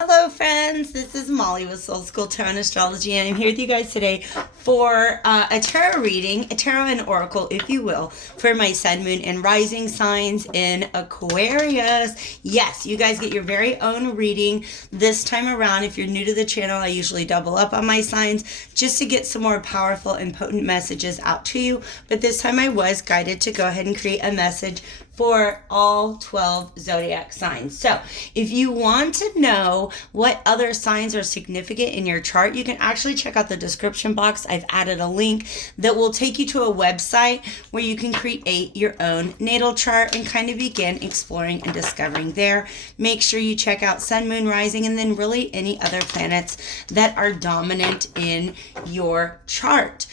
Hello friends, this is Molly with Soul School Tarot and Astrology, and I'm here with you guys today for a tarot reading, a tarot and oracle, if you will, for my sun, moon, and rising signs in Aquarius. Yes, you guys get your very own reading this time around. If you're new to the channel, I usually double up on my signs just to get some more powerful and potent messages out to you, but this time I was guided to go ahead and create a message for all 12 zodiac signs. So if you want to know what other signs are significant in your chart, you can actually check out the description box. I've added a link that will take you to a website where you can create your own natal chart and kind of begin exploring and discovering there. Make sure you check out sun, moon, rising, and then really any other planets that are dominant in your chart.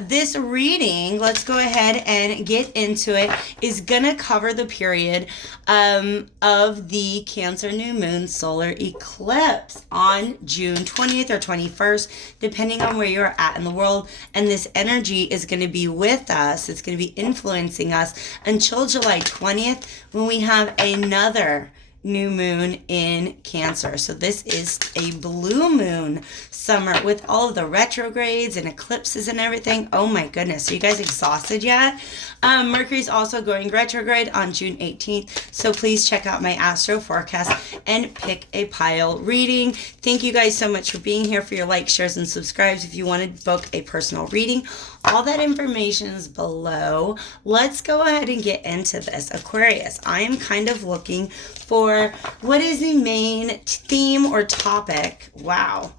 This reading, let's go ahead and get into it, is gonna cover the period of the Cancer new moon solar eclipse on June 20th or 21st, depending on where you're at in the world. And this energy is going to be with us. It's going to be influencing us until July 20th, when we have another new moon in Cancer. So this is a blue moon summer with all of the retrogrades and eclipses and everything. Oh my goodness. Are you guys exhausted yet? Mercury's also going retrograde on June 18th. So please check out my astro forecast and pick a pile reading. Thank you guys so much for being here, for your likes, shares, and subscribes. If you want to book a personal reading, all that information is below. Let's go ahead and get into this. Aquarius, I am kind of looking for what is the main theme or topic. Wow,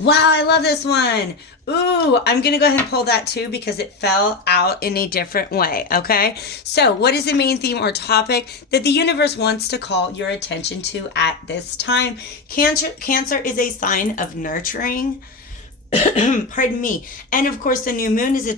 I love this one. Ooh, I'm going to go ahead and pull that too because it fell out in a different way, okay? So what is the main theme or topic that the universe wants to call your attention to at this time? Cancer is a sign of nurturing. Pardon me. And of course, the new moon is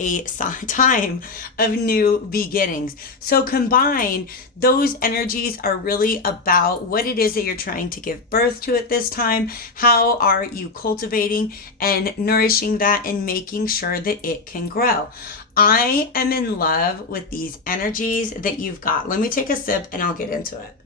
a time of new beginnings. So combined, those energies are really about what it is that you're trying to give birth to at this time. How are you cultivating and nourishing that and making sure that it can grow? I am in love with these energies that you've got. Let me take a sip and I'll get into it.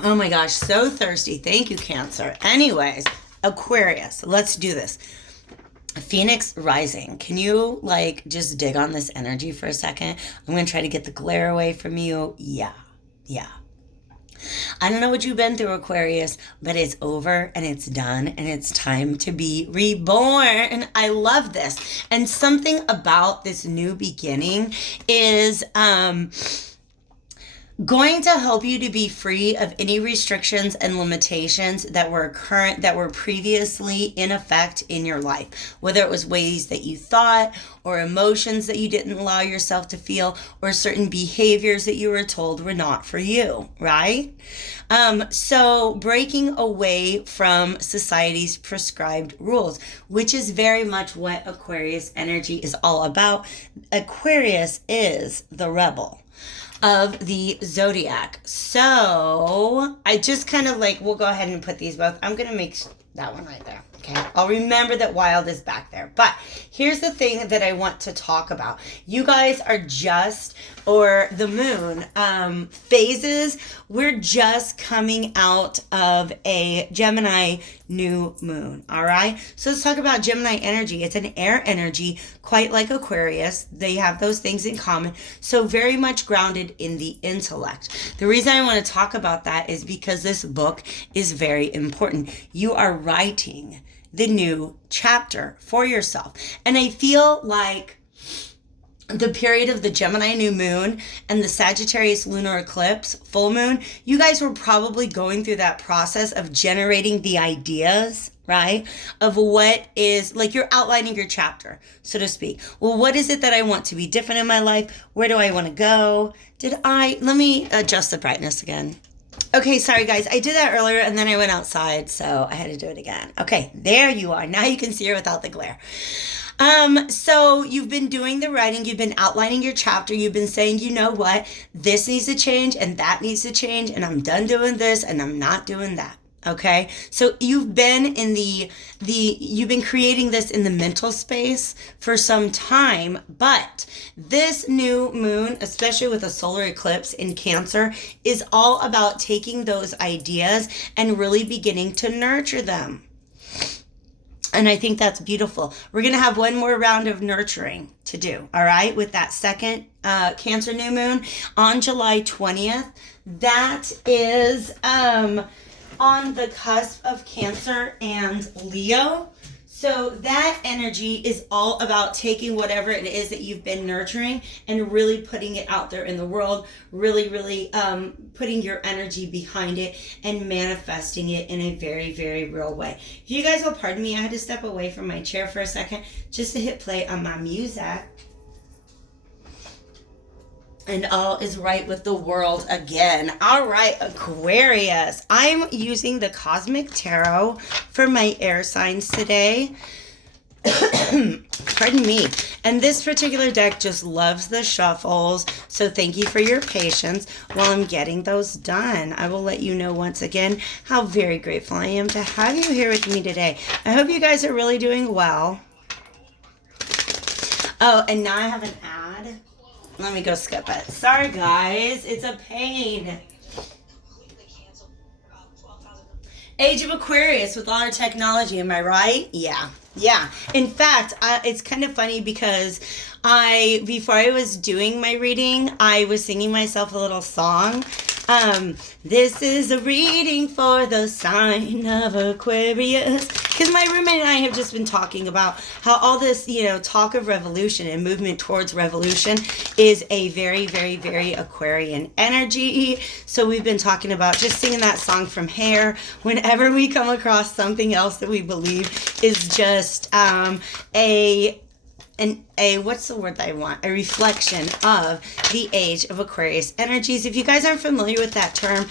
Oh my gosh, so thirsty. Thank you, Cancer. Anyways, Aquarius, let's do this. Phoenix rising. Can you just dig on this energy for a second? I'm going to try to get the glare away from you. Yeah. I don't know what you've been through, Aquarius, but it's over and it's done and it's time to be reborn. I love this. And something about this new beginning is going to help you to be free of any restrictions and limitations that were previously in effect in your life, whether it was ways that you thought or emotions that you didn't allow yourself to feel or certain behaviors that you were told were not for you, right? So breaking away from society's prescribed rules, which is very much what Aquarius energy is all about. Aquarius is the rebel of the zodiac. So I just kind of we'll go ahead and put these both. I'm going to make that one right there. Okay. I'll remember that Wild is back there. But here's the thing that I want to talk about. You guys are or the moon phases, we're just coming out of a Gemini new moon. All right. So let's talk about Gemini energy. It's an air energy, quite like Aquarius. They have those things in common. So very much grounded in the intellect. The reason I want to talk about that is because this book is very important. You are writing the new chapter for yourself. And I feel like the period of the Gemini new moon and the Sagittarius lunar eclipse full moon, you guys were probably going through that process of generating the ideas, right? Of what is, you're outlining your chapter, so to speak. Well, what is it that I want to be different in my life? Where do I want to go? Let me adjust the brightness again. Okay, sorry guys, I did that earlier and then I went outside, so I had to do it again. Okay, there you are. Now you can see her without the glare. So you've been doing the writing, you've been outlining your chapter, you've been saying, you know what, this needs to change and that needs to change, and I'm done doing this and I'm not doing that. Okay, so you've been in you've been creating this in the mental space for some time, but this new moon, especially with a solar eclipse in Cancer, is all about taking those ideas and really beginning to nurture them. And I think that's beautiful. We're going to have one more round of nurturing to do, all right, with that second Cancer new moon on July 20th. That is on the cusp of Cancer and Leo. So that energy is all about taking whatever it is that you've been nurturing and really putting it out there in the world, really putting your energy behind it and manifesting it in a very, very real way. If you guys will pardon me, I had to step away from my chair for a second just to hit play on my music. And all is right with the world again. All right, Aquarius. I'm using the Cosmic Tarot for my air signs today. Pardon me. And this particular deck just loves the shuffles. So thank you for your patience while I'm getting those done. I will let you know once again how very grateful I am to have you here with me today. I hope you guys are really doing well. Oh, and now I have an ad. Let me go skip it. Sorry, guys. It's a pain. Age of Aquarius with all our technology. Am I right? Yeah. Yeah. In fact, it's kind of funny because before I was doing my reading, I was singing myself a little song. This is a reading for the sign of Aquarius. Because my roommate and I have just been talking about how all this, talk of revolution and movement towards revolution is a very, very, very Aquarian energy. So we've been talking about just singing that song from Hair whenever we come across something else that we believe is just what's the word that I want? A reflection of the age of Aquarius energies. If you guys aren't familiar with that term,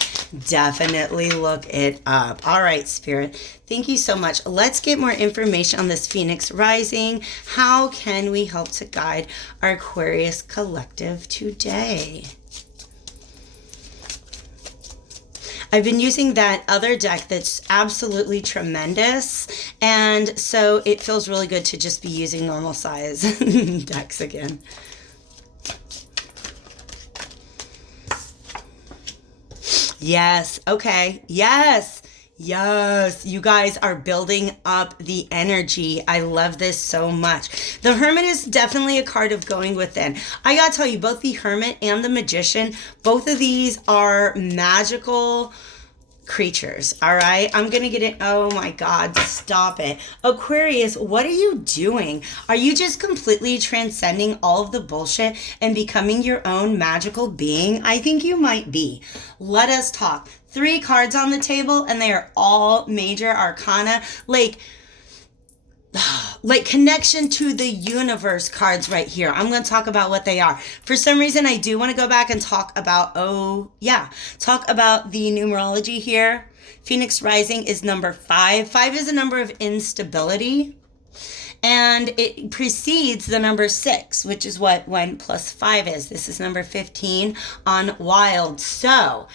definitely look it up. All right, Spirit. Thank you so much. Let's get more information on this Phoenix rising. How can we help to guide our Aquarius collective today? I've been using that other deck that's absolutely tremendous, and so it feels really good to just be using normal size decks again. Yes, okay, yes. Yes, you guys are building up the energy. I love this so much. The Hermit is definitely a card of going within. I gotta tell you, both the Hermit and the Magician, both of these are magical creatures. All right, I'm gonna get it. Oh my God, stop it. Aquarius, what are you doing? Are you just completely transcending all of the bullshit and becoming your own magical being? I think you might be. Let us talk. 3 cards on the table, and they are all major arcana, like connection to the universe cards right here. I'm going to talk about what they are. For some reason, I do want to go back and talk about, talk about the numerology here. Phoenix rising is number 5. 5 is a number of instability. And it precedes the number 6, which is what 1 plus 5 is. This is number 15 on Wild. So,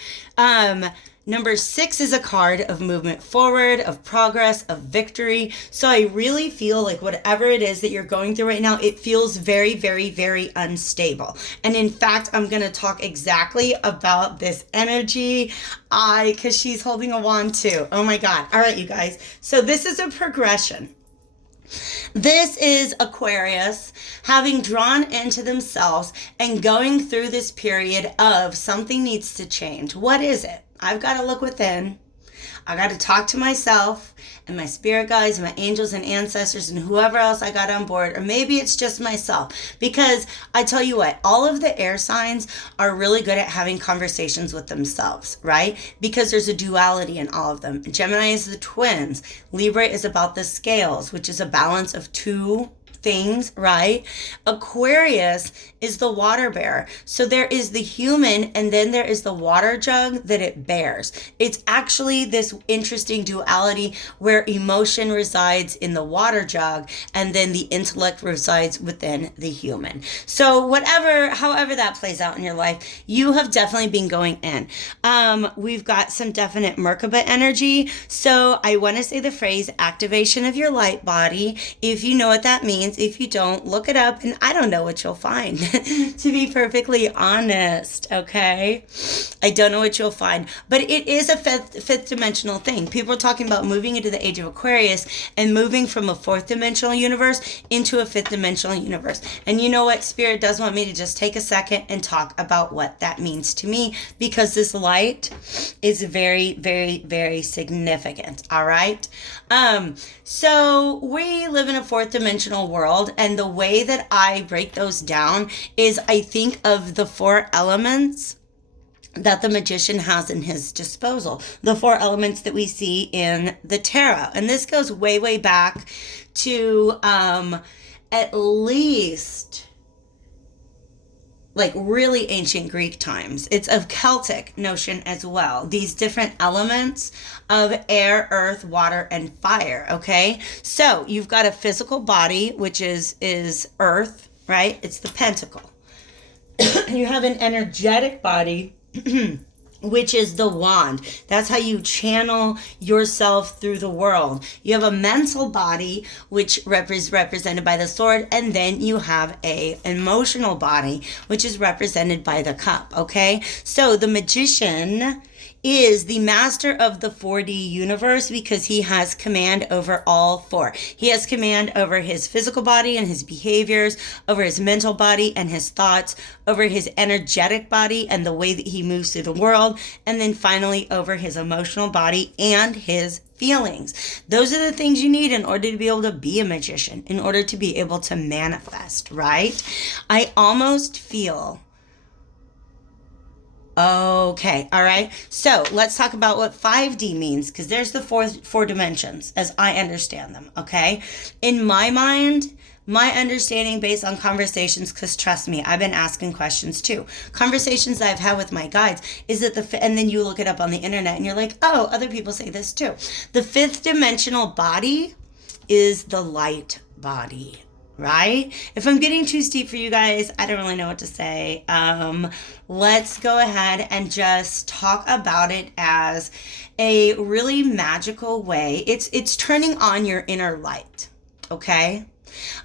number 6 is a card of movement forward, of progress, of victory. So I really feel like whatever it is that you're going through right now, it feels very, very, very unstable. And in fact, I'm going to talk exactly about this energy. Because she's holding a wand too. Oh my God. All right, you guys. So this is a progression. This is Aquarius having drawn into themselves and going through this period of something needs to change. What is it? I've got to look within. I got to talk to myself and my spirit guides and my angels and ancestors and whoever else I got on board. Or maybe it's just myself. Because I tell you what, all of the air signs are really good at having conversations with themselves, right? Because there's a duality in all of them. Gemini is the twins. Libra is about the scales, which is a balance of two things, right? Aquarius is the water bearer. So there is the human and then there is the water jug that it bears. It's actually this interesting duality where emotion resides in the water jug and then the intellect resides within the human. So however that plays out in your life, you have definitely been going in. We've got some definite Merkaba energy. So I want to say the phrase activation of your light body. If you know what that means, if you don't, look it up and I don't know what you'll find. To be perfectly honest, okay? I don't know what you'll find, but it is a fifth dimensional thing. People are talking about moving into the age of Aquarius and moving from a fourth dimensional universe into a fifth dimensional universe. And you know what? Spirit does want me to just take a second and talk about what that means to me, because this light is very, very, very significant. All right. So we live in a fourth dimensional world, and the way that I break those down is I think of the 4 elements that the magician has in his disposal, the 4 elements that we see in the tarot. And this goes way, way back to at least like really ancient Greek times. It's a Celtic notion as well. These different elements of air, earth, water, and fire, okay? So you've got a physical body, which is earth, right? It's the pentacle. You have an energetic body, which is the wand. That's how you channel yourself through the world. You have a mental body, which is represented by the sword, and then you have a emotional body, which is represented by the cup, okay? So the magician is the master of the 4D universe because he has command over all 4. He has command over his physical body and his behaviors, over his mental body and his thoughts, over his energetic body and the way that he moves through the world, and then finally over his emotional body and his feelings. Those are the things you need in order to be able to be a magician, in order to be able to manifest, right? I almost feel... Okay, all right. So let's talk about what 5D means, because there's the four dimensions as I understand them, okay? In my mind, my understanding based on conversations, because trust me, I've been asking questions too. Conversations that I've had with my guides is that and then you look it up on the internet and you're like, oh, other people say this too. The 5th dimensional body is the light body. Right? If I'm getting too steep for you guys, I don't really know what to say. Let's go ahead and just talk about it as a really magical way. It's turning on your inner light, okay?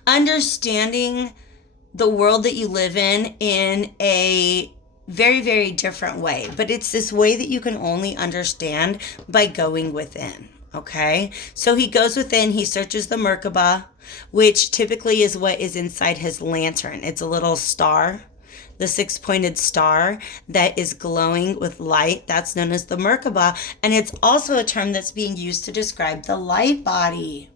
Understanding the world that you live in a very, very different way. But it's this way that you can only understand by going within. Okay, so he goes within, he searches the Merkaba, which typically is what is inside his lantern. It's a little star, the 6-pointed star that is glowing with light. That's known as the Merkaba, and it's also a term that's being used to describe the light body.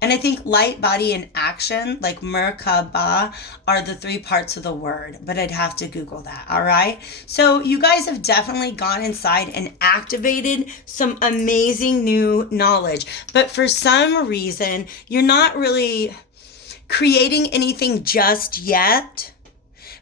And I think light, body, and action, like Merkaba, are the 3 parts of the word. But I'd have to Google that, all right? So you guys have definitely gone inside and activated some amazing new knowledge. But for some reason, you're not really creating anything just yet,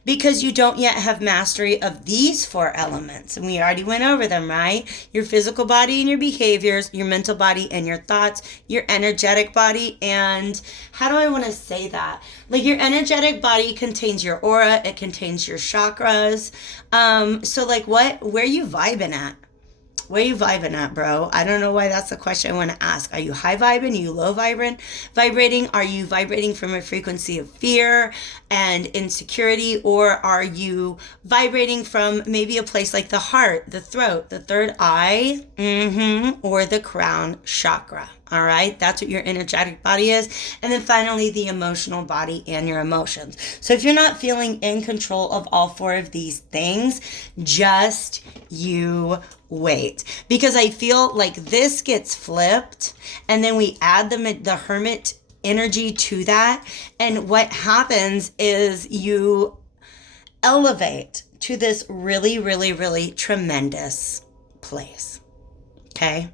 because you don't yet have mastery of these 4 elements. And we already went over them, right? Your physical body and your behaviors, your mental body and your thoughts, your energetic body, and how do I want to say that? Like, your energetic body contains your aura, it contains your chakras. So like where you vibing at? Where you vibing at, bro? I don't know why that's the question I want to ask. Are you high vibing? Are you low vibrating? Are you vibrating from a frequency of fear and insecurity? Or are you vibrating from maybe a place like the heart, the throat, the third eye, or the crown chakra? All right, that's what your energetic body is. And then finally, the emotional body and your emotions. So if you're not feeling in control of all 4 of these things, just you wait. Because I feel like this gets flipped and then we add the hermit energy to that. And what happens is you elevate to this really, really, really tremendous place. Okay?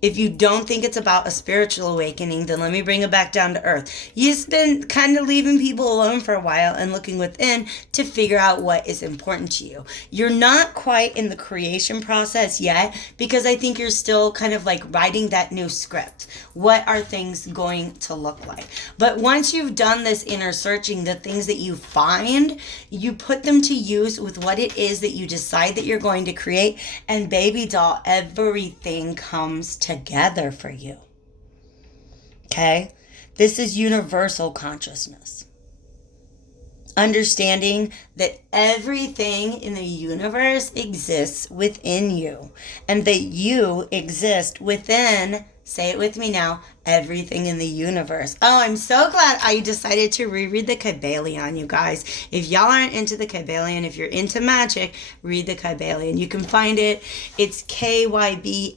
If you don't think it's about a spiritual awakening, then let me bring it back down to earth. You've been kind of leaving people alone for a while and looking within to figure out what is important to you. You're not quite in the creation process yet because I think you're still kind of like writing that new script. What are things going to look like? But once you've done this inner searching, the things that you find, you put them to use with what it is that you decide that you're going to create. And baby doll, everything comes together for you. Okay? This is universal consciousness. Understanding that everything in the universe exists within you and that you exist within, say it with me now, everything in the universe. Oh, I'm so glad I decided to reread the Kybalion, you guys. If y'all aren't into the Kybalion, if you're into magic, read the Kybalion. You can find it. It's Kybalion.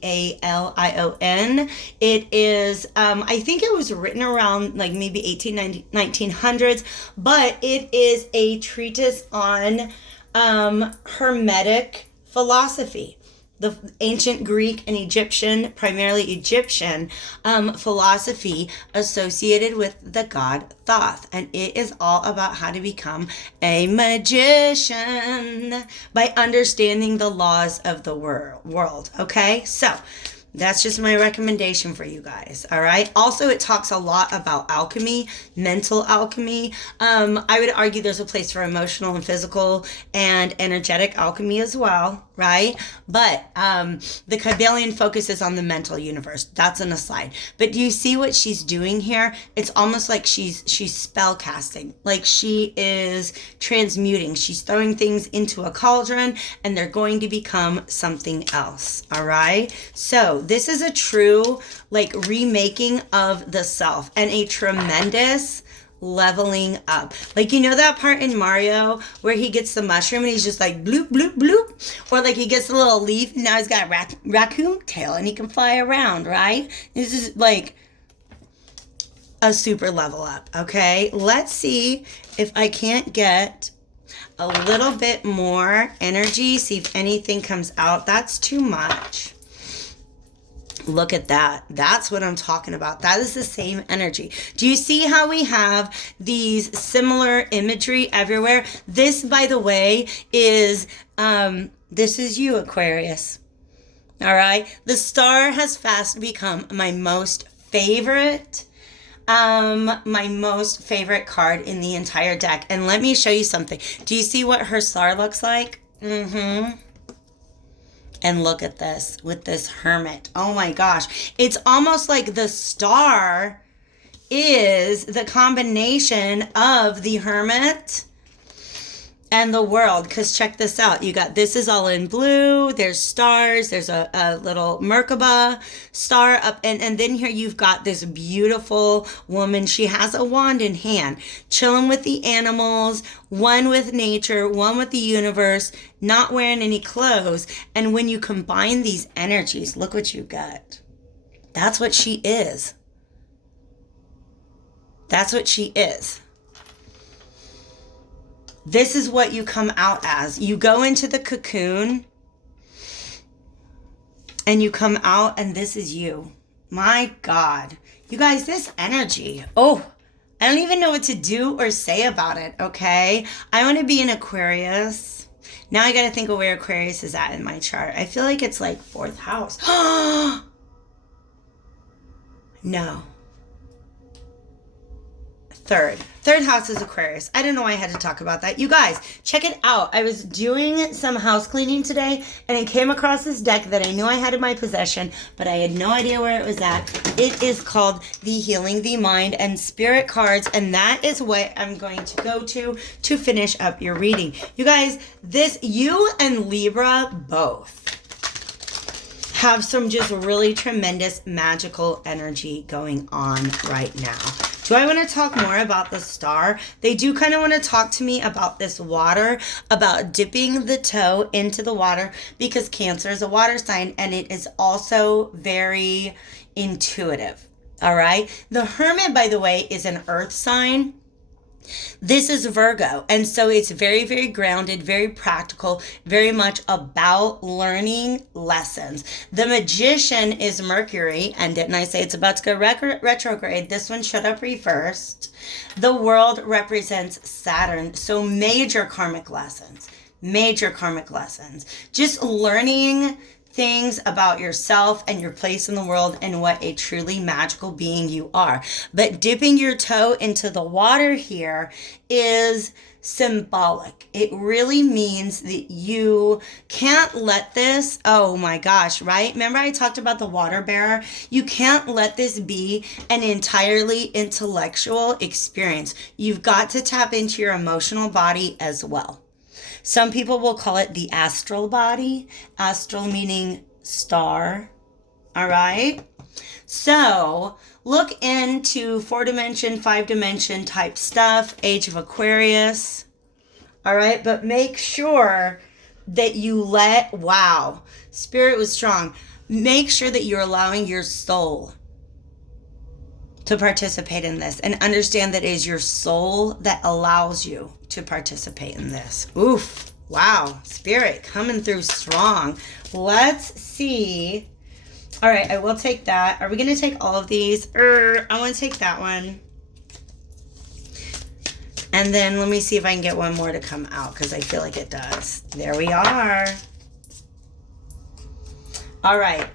It is, I think it was written around like maybe 1900s, but it is a treatise on Hermetic philosophy. The ancient Greek and Egyptian, primarily Egyptian, philosophy associated with the god Thoth. And it is all about how to become a magician by understanding the laws of the world. Okay? So, that's just my recommendation for you guys, all right? Also, it talks a lot about alchemy, mental alchemy. I would argue there's a place for emotional and physical and energetic alchemy as well, right? But the Kybalion focuses on the mental universe. That's an aside. But do you see what she's doing here? It's almost like she's spell casting, like she is transmuting. She's throwing things into a cauldron and they're going to become something else, all right? So this is a true like remaking of the self and a tremendous leveling up. Like, you know that part in Mario where he gets the mushroom and he's just like bloop, bloop, bloop? Or like he gets a little leaf and now he's got a raccoon tail and he can fly around, right? This is like a super level up, okay? Let's see if I can't get a little bit more energy, see if anything comes out. That's too much. Look at that. That's what I'm talking about. That is the same energy. Do you see how we have these similar imagery everywhere? This, by the way, is, this is you, Aquarius. All right. The star has fast become my most favorite card in the entire deck. And let me show you something. Do you see what her star looks like? Mm-hmm. And look at this with this hermit. Oh my gosh. It's almost like the star is the combination of the hermit and the world. Because check this out. You got, this is all in blue. There's stars. There's a little Merkaba star up. And then here you've got this beautiful woman. She has a wand in hand, chilling with the animals, one with nature, one with the universe, not wearing any clothes. And when you combine these energies, look what you get. That's what she is. That's what she is. This is what you come out as. You go into the cocoon and you come out and this is you. My God. You guys, this energy. Oh, I don't even know what to do or say about it, okay? I want to be an Aquarius. Now I got to think of where Aquarius is at in my chart. I feel like it's like 4th house. No. 3rd house is Aquarius. I don't know why I had to talk about that. You guys, check it out. I was doing some house cleaning today and I came across this deck that I knew I had in my possession, but I had no idea where it was at. It is called the Healing the Mind and Spirit cards, and that is what I'm going to go to finish up your reading. You guys, this, you and Libra both have some just really tremendous magical energy going on right now. Do I want to talk more about the star? They do kind of want to talk to me about this water, about dipping the toe into the water, because Cancer is a water sign and it is also very intuitive. All right. The Hermit, by the way, is an earth sign. This is Virgo, and so it's very, very grounded, very practical, very much about learning lessons. The Magician is Mercury, and didn't I say it's about to go retrograde? This one showed up reversed. The World represents Saturn, so major karmic lessons. Major karmic lessons. Just learning things about yourself and your place in the world and what a truly magical being you are. But dipping your toe into the water here is symbolic. It really means that you can't let this, oh my gosh, right? Remember I talked about the water bearer? You can't let this be an entirely intellectual experience. You've got to tap into your emotional body as well. Some people will call it the astral body. Astral meaning star. All right. So look into 4-dimension, 5-dimension type stuff. Age of Aquarius. All right. But make sure that you wow. Spirit was strong. Make sure that you're allowing your soul to participate in this, and understand that it is your soul that allows you to participate in this. Oof. Wow. Spirit coming through strong. Let's see. All right. I will take that. Are we going to take all of these? I want to take that one. And then let me see if I can get one more to come out, because I feel like it does. There we are. All right.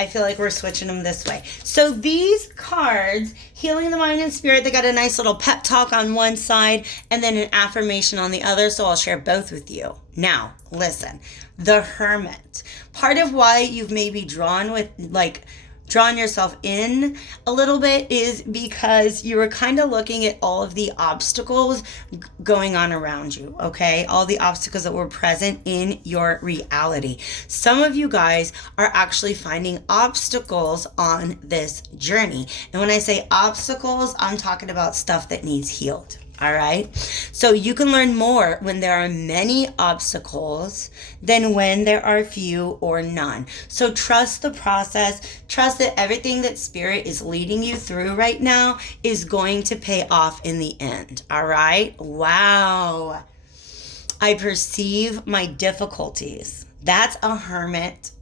I feel like we're switching them this way. So these cards, Healing the Mind and Spirit, they got a nice little pep talk on one side and then an affirmation on the other. So I'll share both with you. Now, listen, the Hermit. Part of why you've maybe drawn yourself in a little bit is because you were kind of looking at all of the obstacles going on around you, okay? All the obstacles that were present in your reality. Some of you guys are actually finding obstacles on this journey. And when I say obstacles, I'm talking about stuff that needs healed. All right. So you can learn more when there are many obstacles than when there are few or none. So trust the process. Trust that everything that Spirit is leading you through right now is going to pay off in the end. All right. Wow. I perceive my difficulties. That's a Hermit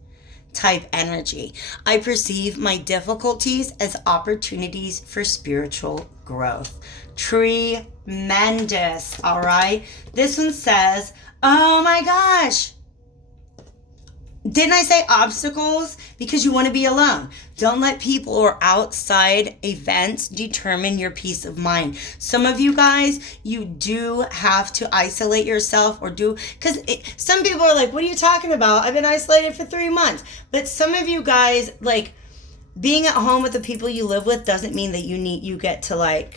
type energy. I perceive my difficulties as opportunities for spiritual growth. Tremendous. All right. This one says, oh my gosh. Didn't I say obstacles? Because you want to be alone. Don't let people or outside events determine your peace of mind. Some of you guys, you do have to isolate yourself because some people are like, what are you talking about? I've been isolated for 3 months. But some of you guys, being at home with the people you live with doesn't mean that you get to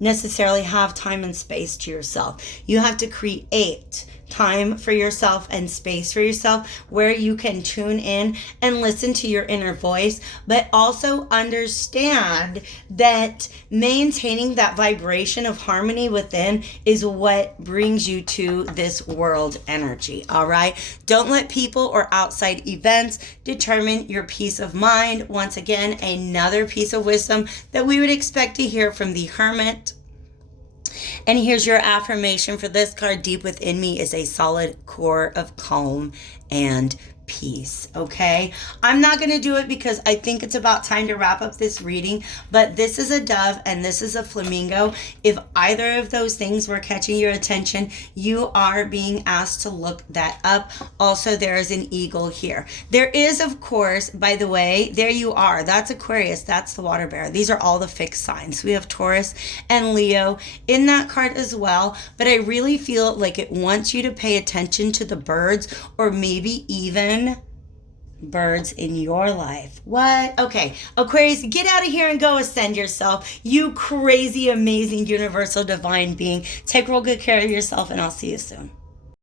necessarily have time and space to yourself. You have to create time for yourself and space for yourself where you can tune in and listen to your inner voice, but also understand that maintaining that vibration of harmony within is what brings you to this world energy. All right. Don't let people or outside events determine your peace of mind. Once again, another piece of wisdom that we would expect to hear from the Hermit. And here's your affirmation for this card. Deep within me is a solid core of calm and peace. Okay. I'm not going to do it because I think it's about time to wrap up this reading, but this is a dove and this is a flamingo. If either of those things were catching your attention, you are being asked to look that up. Also, there is an eagle here. There is, of course, by the way, there you are. That's Aquarius. That's the water bearer. These are all the fixed signs. We have Taurus and Leo in that card as well, but I really feel like it wants you to pay attention to the birds, or maybe even birds in your life. What? Okay. Aquarius, get out of here and go ascend yourself. You crazy, amazing, universal, divine being. Take real good care of yourself, and I'll see you soon.